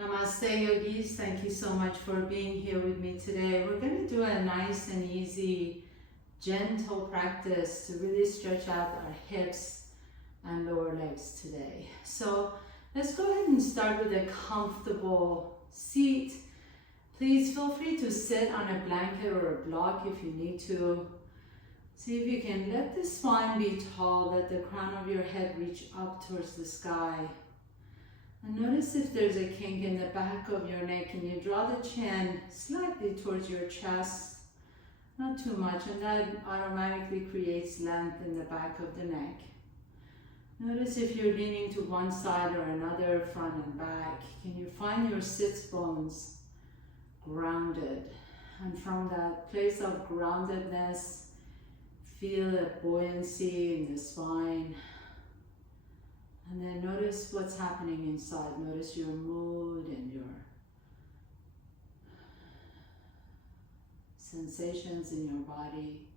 Namaste yogis, thank you so much for being here with me today. We're going to do a nice and easy, gentle practice to really stretch out our hips and lower legs today. So let's go ahead and start with a comfortable seat. Please feel free to sit on a blanket or a block if you need to. See if you can let the spine be tall, let the crown of your head reach up towards the sky. And notice if there's a kink in the back of your neck. Can you draw the chin slightly towards your chest? Not too much, and that automatically creates length in the back of the neck. Notice if you're leaning to one side or another, front and back. Can you find your sits bones grounded? And from that place of groundedness, feel a buoyancy in the spine. And then notice what's happening inside. Notice your mood and your sensations in your body.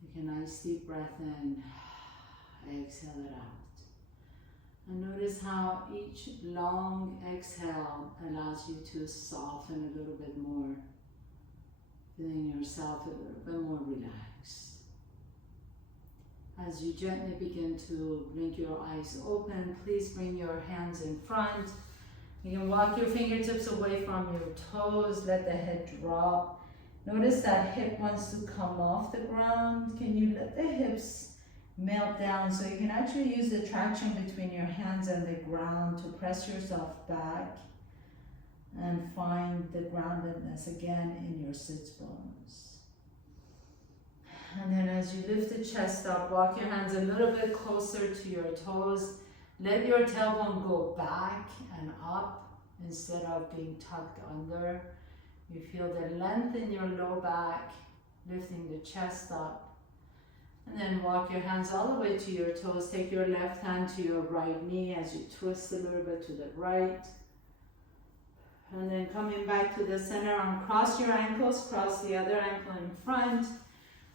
Take a nice deep breath in, exhale it out. And notice how each long exhale allows you to soften a little bit more, feeling yourself a little bit more relaxed. As you gently begin to blink your eyes open, please bring your hands in front. You can walk your fingertips away from your toes, let the head drop. Notice that hip wants to come off the ground. Can you let the hips melt down so you can actually use the traction between your hands and the ground to press yourself back and find the groundedness again in your sits bones. And then as you lift the chest up, walk your hands a little bit closer to your toes. Let your tailbone go back and up instead of being tucked under. You feel the length in your low back, lifting the chest up. And then walk your hands all the way to your toes. Take your left hand to your right knee as you twist a little bit to the right. And then coming back to the center, uncross your ankles, cross the other ankle in front.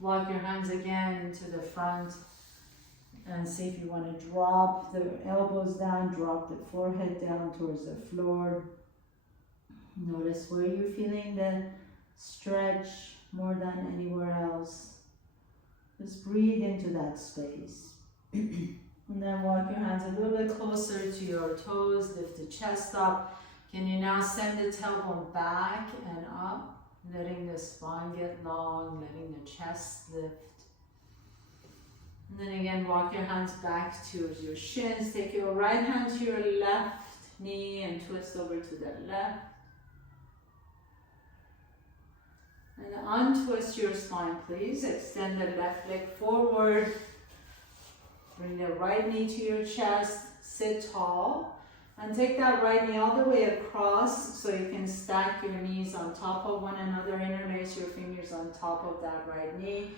Walk your hands again to the front and see if you want to drop the elbows down, drop the forehead down towards the floor. Notice where you're feeling the stretch more than anywhere else. Just breathe into that space. And then walk your hands a little bit closer to your toes, lift the chest up. Can you now send the tailbone back and up? Letting the spine get long, letting the chest lift. And then again, walk your hands back towards your shins. Take your right hand to your left knee and twist over to the left. And untwist your spine, please. Extend the left leg forward. Bring the right knee to your chest. Sit tall. And take that right knee all the way across so you can stack your knees on top of one another. Interlace your fingers on top of that right knee.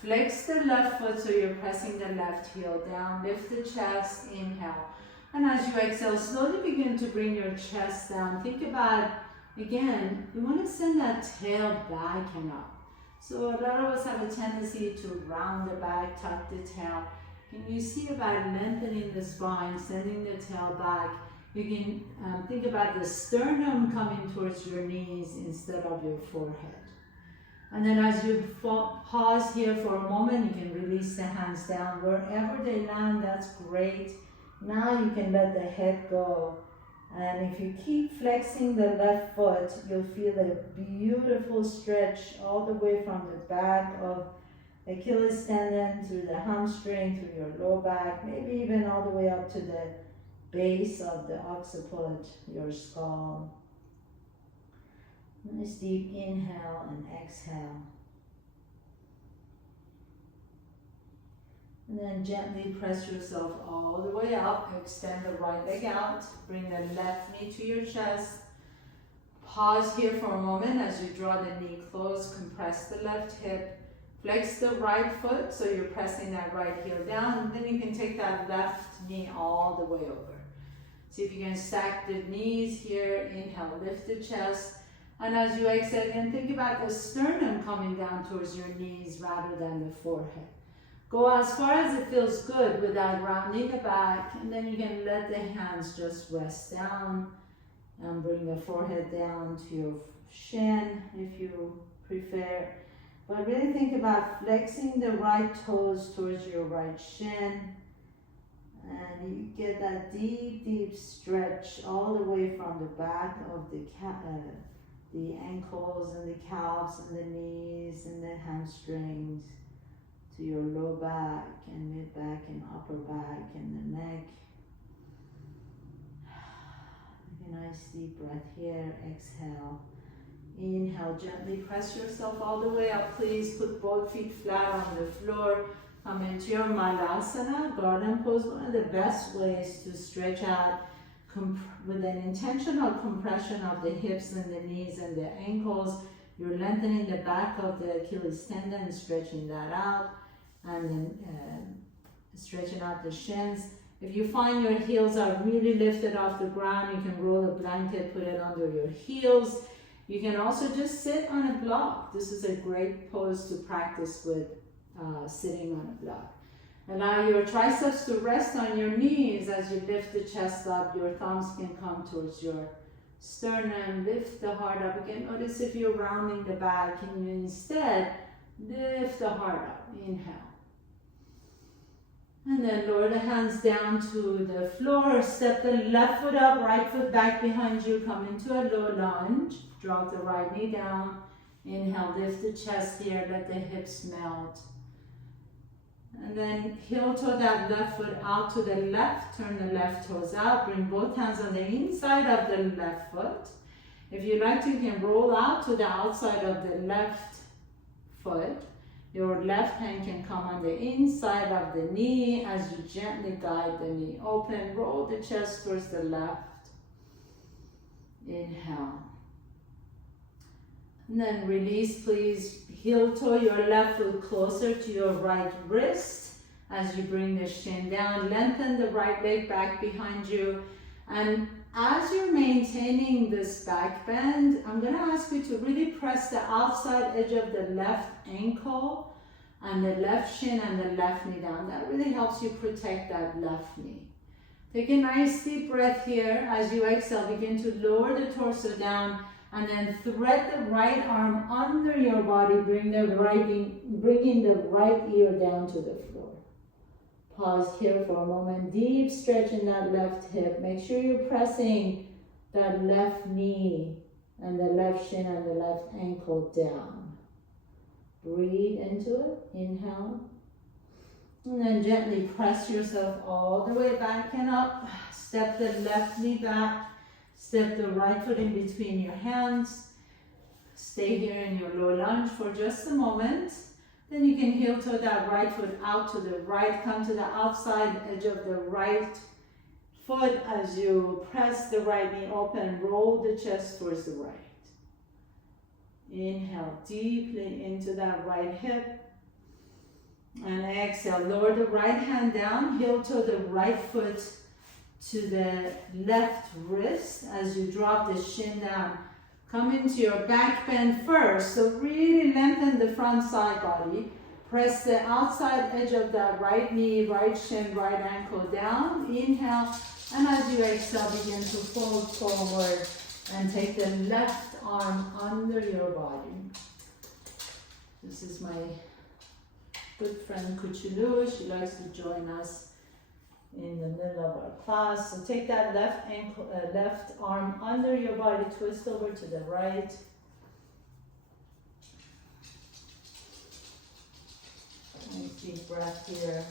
Flex the left foot so you're pressing the left heel down. Lift the chest, inhale. And as you exhale, slowly begin to bring your chest down. Think about, again, you want to send that tail back and up. So a lot of us have a tendency to round the back, tuck the tail. Can you see about lengthening the spine, sending the tail back? You can think about the sternum coming towards your knees instead of your forehead. And then as you pause here for a moment, you can release the hands down. Wherever they land, that's great. Now you can let the head go. And if you keep flexing the left foot, you'll feel a beautiful stretch all the way from the back of Achilles tendon through the hamstring, through your low back, maybe even all the way up to the base of the occiput, your skull. Nice deep inhale and exhale. And then gently press yourself all the way up. Extend the right leg out. Bring the left knee to your chest. Pause here for a moment as you draw the knee close. Compress the left hip. Flex the right foot so you're pressing that right heel down. And then you can take that left knee all the way over. See if you can stack the knees here. Inhale, lift the chest. And as you exhale, again, think about the sternum coming down towards your knees rather than the forehead. Go as far as it feels good without rounding the back, and then you can let the hands just rest down And bring the forehead down to your shin if you prefer. But really think about flexing the right toes towards your right shin. And you get that deep, deep stretch all the way from the back of the ankles and the calves and the knees and the hamstrings to your low back and mid back and upper back and the neck. Take a nice deep breath here. Exhale. Inhale, gently press yourself all the way up. Please put both feet flat on the floor. Come into your Malasana, garden pose. One of the best ways to stretch out with an intentional compression of the hips and the knees and the ankles. You're lengthening the back of the Achilles tendon, stretching that out, and then stretching out the shins. If you find your heels are really lifted off the ground, you can roll a blanket, put it under your heels. You can also just sit on a block. This is a great pose to practice with sitting on a block. Allow your triceps to rest on your knees as you lift the chest up. Your thumbs can come towards your sternum. Lift the heart up. Again, notice if you're rounding the back, and you instead lift the heart up. Inhale. And then lower the hands down to the floor. Step the left foot up, right foot back behind you. Come into a low lunge. Drop the right knee down. Inhale, lift the chest here. Let the hips melt. And then heel toe that left foot out to the left. Turn the left toes out. Bring both hands on the inside of the left foot. If you like to, you can roll out to the outside of the left foot. Your left hand can come on the inside of the knee as you gently guide the knee open. Roll the chest towards the left. Inhale. And then release, please. Heel toe your left foot closer to your right wrist as you bring the shin down. Lengthen the right leg back behind you. And as you're maintaining this back bend, I'm going to ask you to really press the outside edge of the left ankle and the left shin and the left knee down. That really helps you protect that left knee. Take a nice deep breath here. As you exhale, begin to lower the torso down. And then thread the right arm under your body, bringing the right ear down to the floor. Pause here for a moment. Deep stretch in that left hip. Make sure you're pressing that left knee and the left shin and the left ankle down. Breathe into it. Inhale. And then gently press yourself all the way back and up. Step the left knee back. Step the right foot in between your hands. Stay here in your low lunge for just a moment. Then you can heel toe that right foot out to the right. Come to the outside edge of the right foot as you press the right knee open. Roll the chest towards the right. Inhale deeply into that right hip. And exhale, lower the right hand down. Heel toe the right foot to the left wrist as you drop the shin down. Come into your back bend first. So really lengthen the front side body. Press the outside edge of that right knee, right shin, right ankle down. Inhale. And as you exhale, begin to fold forward and take the left arm under your body. This is my good friend Kuchulu. She likes to join us in the middle of our class. So take that left arm under your body, twist over to the right. Nice deep breath here.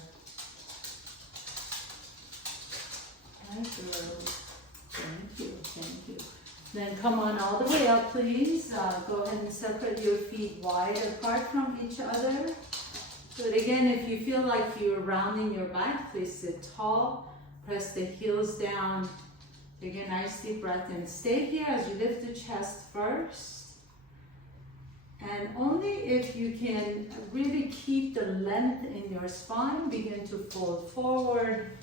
Thank you, thank you. Then come on all the way up, please. Go ahead and separate your feet wide apart from each other. But again, if you feel like you're rounding your back, please sit tall. Press the heels down. Take a nice deep breath and stay here as you lift the chest first. And only if you can really keep the length in your spine, begin to fold forward.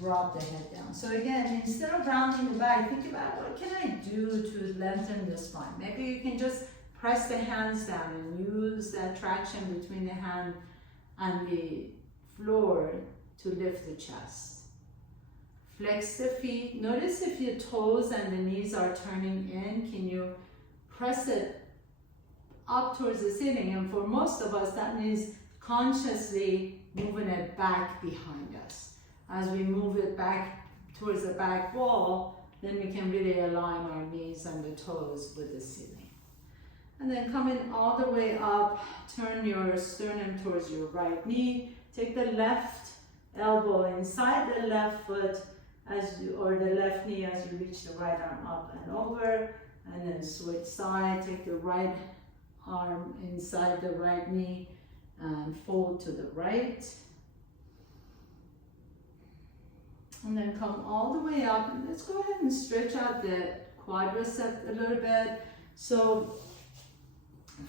Drop the head down. So again, instead of rounding the back, think about what can I do to lengthen the spine. Maybe you can just press the hands down and use that traction between the hand and the floor to lift the chest. Flex the feet. Notice if your toes and the knees are turning in, can you press it up towards the ceiling? And for most of us, that means consciously moving it back behind us. As we move it back towards the back wall, then we can really align our knees and the toes with the ceiling. And then coming all the way up, turn your sternum towards your right knee. Take the left elbow inside the left foot or the left knee as you reach the right arm up and over. And then switch side. Take the right arm inside the right knee and fold to the right. And then come all the way up. And let's go ahead and stretch out the quadricep a little bit. So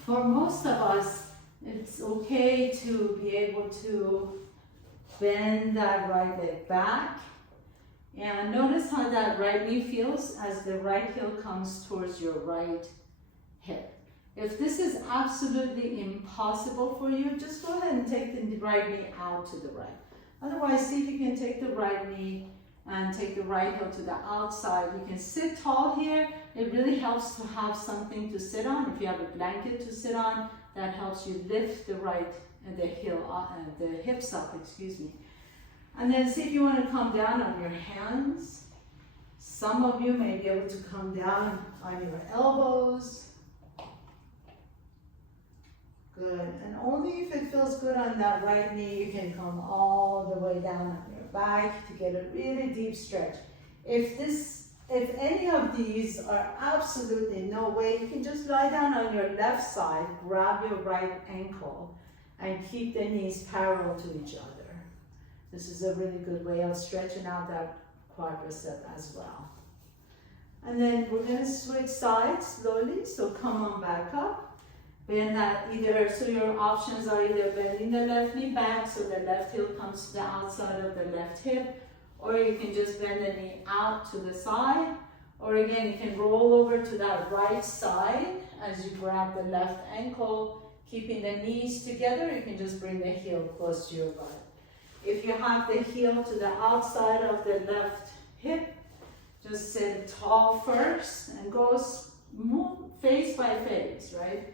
for most of us, it's okay to be able to bend that right leg back. And notice how that right knee feels as the right heel comes towards your right hip. If this is absolutely impossible for you, just go ahead and take the right knee out to the right. Otherwise, see if you can take the right knee and take the right heel to the outside. You can sit tall here. It really helps to have something to sit on. If you have a blanket to sit on, that helps you lift the the hips up, excuse me. And then see if you want to come down on your hands. Some of you may be able to come down on your elbows. Good. And only if it feels good on that right knee, you can come all the way down on your back to get a really deep stretch. If any of these are absolutely no way, you can just lie down on your left side, grab your right ankle, and keep the knees parallel to each other. This is a really good way of stretching out that quadricep as well. And then we're going to switch sides slowly, so come on back up. Bend that so your options are either bending the left knee back so the left heel comes to the outside of the left hip, or you can just bend the knee out to the side, or again, you can roll over to that right side as you grab the left ankle, keeping the knees together. You can just bring the heel close to your butt. If you have the heel to the outside of the left hip, just sit tall first and move face by face, right?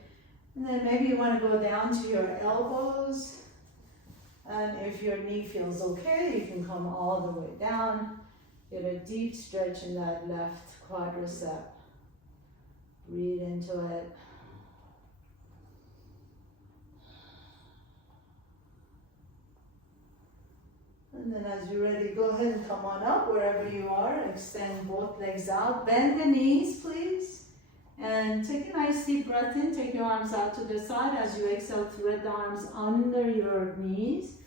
And then maybe you want to go down to your elbows. And if your knee feels okay, you can come all the way down. Get a deep stretch in that left quadricep. Breathe into it. And then as you're ready, go ahead and come on up wherever you are. Extend both legs out. Bend the knees, please. And take a nice deep breath in. Take your arms out to the side. As you exhale, thread the arms under your knees.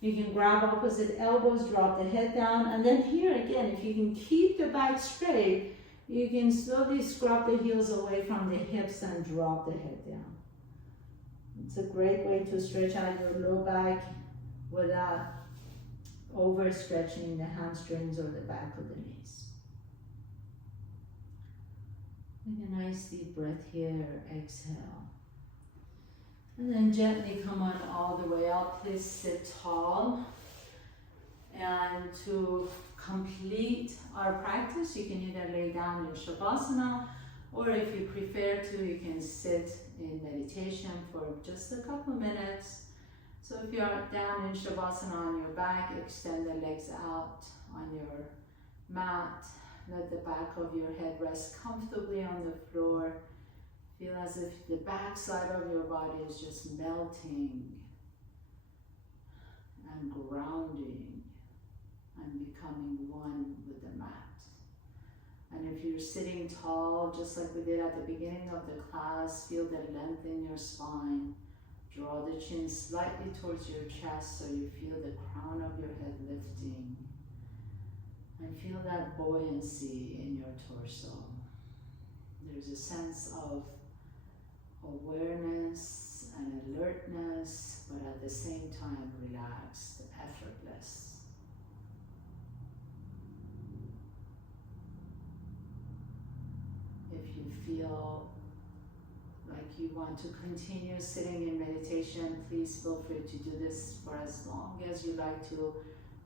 You can grab opposite elbows, drop the head down. And then here again, if you can keep the back straight, you can slowly scrub the heels away from the hips and drop the head down. It's a great way to stretch out your low back without overstretching the hamstrings or the back of the knees. Take a nice deep breath here, exhale. And then gently come on all the way up. Please sit tall. And to complete our practice, you can either lay down in Shavasana, or if you prefer to, you can sit in meditation for just a couple minutes. So if you're down in Shavasana on your back, extend the legs out on your mat. Let the back of your head rest comfortably on the floor. Feel as if the back side of your body is just melting and grounding and becoming one with the mat. And if you're sitting tall, just like we did at the beginning of the class, feel the length in your spine. Draw the chin slightly towards your chest so you feel the crown of your head lifting. And feel that buoyancy in your torso. There's a sense of awareness and alertness, but at the same time relaxed, effortless. If you feel like you want to continue sitting in meditation, please feel free to do this for as long as you like to.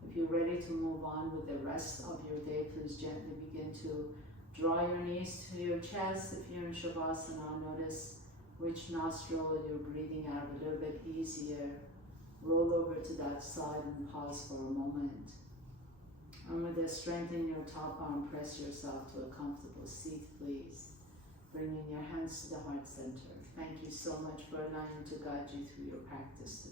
If you're ready to move on with the rest of your day, please gently begin to draw your knees to your chest. If you're in Shavasana, notice which nostril you're breathing out a little bit easier. Roll over to that side and pause for a moment. And with the strength in your top arm, press yourself to a comfortable seat, please. Bringing your hands to the heart center. Thank you so much for allowing me to guide you through your practice today.